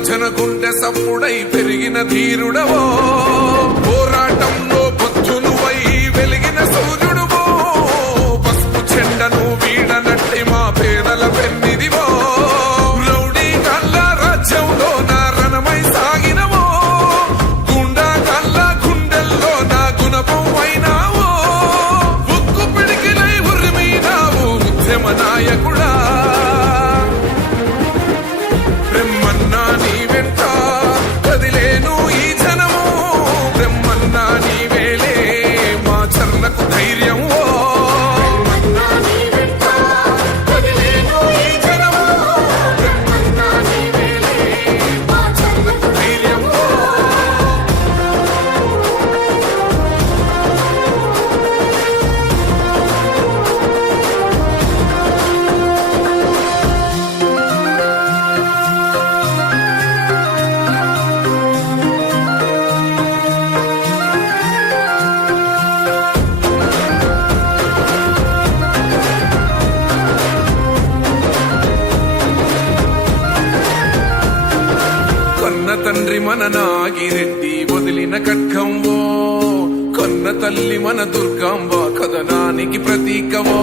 జన గుండె సప్పుడై పెరిగిన ధీరుడవో పోరాటంలో బుద్ధునువై వెలిగిన సూర్యుడువో పసుపు చెండను వీడనట్టి మా పేదల పెన్నిదివో రౌడీ గల్ల రాజ్యంలో నా రణమై సాగినవో గుండా గల్ల గుండెల్లో నా గుణపం అయినావో ఉక్కు పిడికిలై ఉరిమినావు ఉద్యమ నాయకుడా బ్రహ్మన్నా నీ వెంట కదిలేను ఈ జనము బ్రహ్మన్నా నీ వేలే మా చర్లకు ధైర్యం తండ్రి మన నాగిరెడ్డి వదిలిన ఖడ్గంవో కొన్న తల్లి మన దుర్గాంబ కథనానికి ప్రతీకవో